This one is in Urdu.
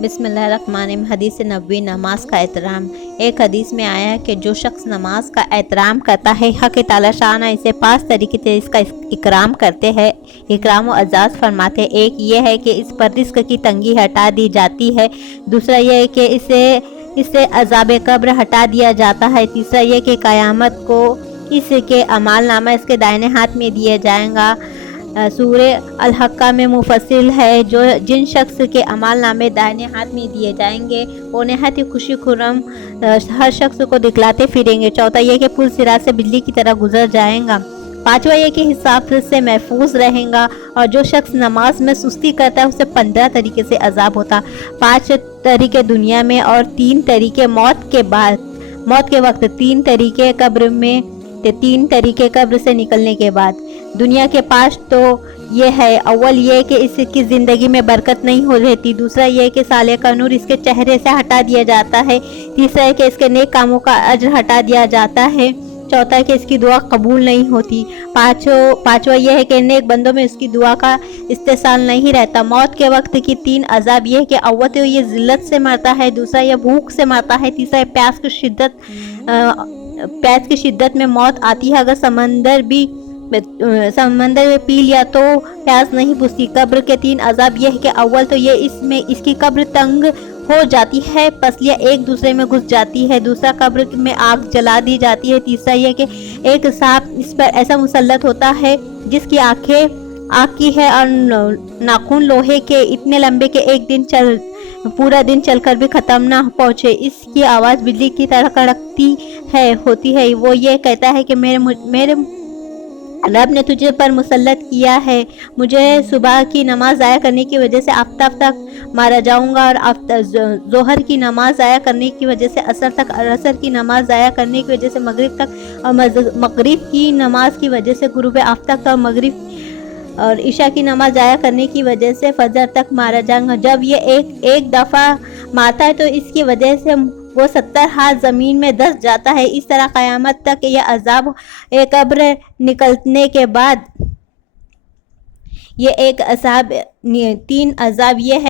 بسم اللہ الرحمن الرحیم۔ حدیث نبوی نماز کا احترام۔ ایک حدیث میں آیا ہے کہ جو شخص نماز کا احترام کرتا ہے، حق تعالی شان اسے 5 طریقے سے اس کا اکرام کرتے ہیں، اکرام و اعزاز فرماتے ہیں۔ ایک یہ ہے کہ اس پر رزق کی تنگی ہٹا دی جاتی ہے، دوسرا یہ ہے کہ اس سے عذاب قبر ہٹا دیا جاتا ہے، تیسرا یہ کہ قیامت کو اس کے اعمال نامہ اس کے دائنے ہاتھ میں دیا جائے گا۔ سورہ الحقہ میں مفصل ہے جو جن شخص کے اعمال نامے دائنے ہاتھ میں دیے جائیں گے وہ نہایت خوشی خرم ہر شخص کو دکھلاتے پھریں گے۔ چوتھا یہ کہ پل صراط سے بجلی کی طرح گزر جائیں گا۔ پانچواں یہ کہ حساب سے محفوظ رہیں گا، اور جو شخص نماز میں سستی کرتا ہے اسے 15 طریقے سے عذاب ہوتا۔ 5 طریقے دنیا میں اور 3 طریقے موت کے وقت، 3 طریقے قبر میں، 3 طریقے قبر سے نکلنے کے بعد۔ دنیا کے 5 تو یہ ہے، اول یہ کہ اس کی زندگی میں برکت نہیں ہو رہتی، دوسرا یہ کہ صالح کا نور اس کے چہرے سے ہٹا دیا جاتا ہے، تیسرا ہے کہ اس کے نیک کاموں کا اجر ہٹا دیا جاتا ہے، چوتھا ہے کہ اس کی دعا قبول نہیں ہوتی، پانچواں یہ ہے کہ نیک بندوں میں اس کی دعا کا استحصال نہیں رہتا۔ موت کے وقت کی 3 عذاب یہ ہے کہ اول تو یہ ذلت سے مرتا ہے، دوسرا یہ بھوک سے مرتا ہے، تیسرا پیاس کی شدت میں موت آتی ہے، اگر سمندر میں پی لیا تو پیاس نہیں بجھتی۔ قبر کے 3 عذاب یہ ہے کہ اول تو یہ اس کی قبر تنگ ہو جاتی ہے، پسلیاں ایک دوسرے میں گھس جاتی ہے، دوسرا قبر میں آگ جلا دی جاتی ہے، تیسرا یہ کہ ایک سانپ اس پر ایسا مسلط ہوتا ہے جس کی آنکھیں آگ کی ہے اور ناخن لوہے کے، اتنے لمبے کہ ایک دن پورا دن چل کر بھی ختم نہ پہنچے، اس کی آواز بجلی کی طرح کڑکتی ہوتی ہے، وہ یہ کہتا ہے کہ میرے رب نے تجھے پر مسلط کیا ہے، مجھے صبح کی نماز ضائع کرنے کی وجہ سے آفتاب تک مارا جاؤں گا، اور ظہر کی نماز ضائع کرنے کی وجہ سے عصر تک، اور عصر کی نماز ضائع کرنے کی وجہ سے مغرب تک، اور مغرب کی نماز کی وجہ سے غروب آفتاب تک، اور مغرب اور عشاء کی نماز ضائع کرنے کی وجہ سے فجر تک مارا جاؤں گا۔ جب یہ ایک دفعہ مارتا ہے تو اس کی وجہ سے وہ 70 ہاتھ زمین میں دس جاتا ہے، اس طرح قیامت تک یہ عذاب قبر نکلنے کے بعد یہ 3 عذاب یہ ہے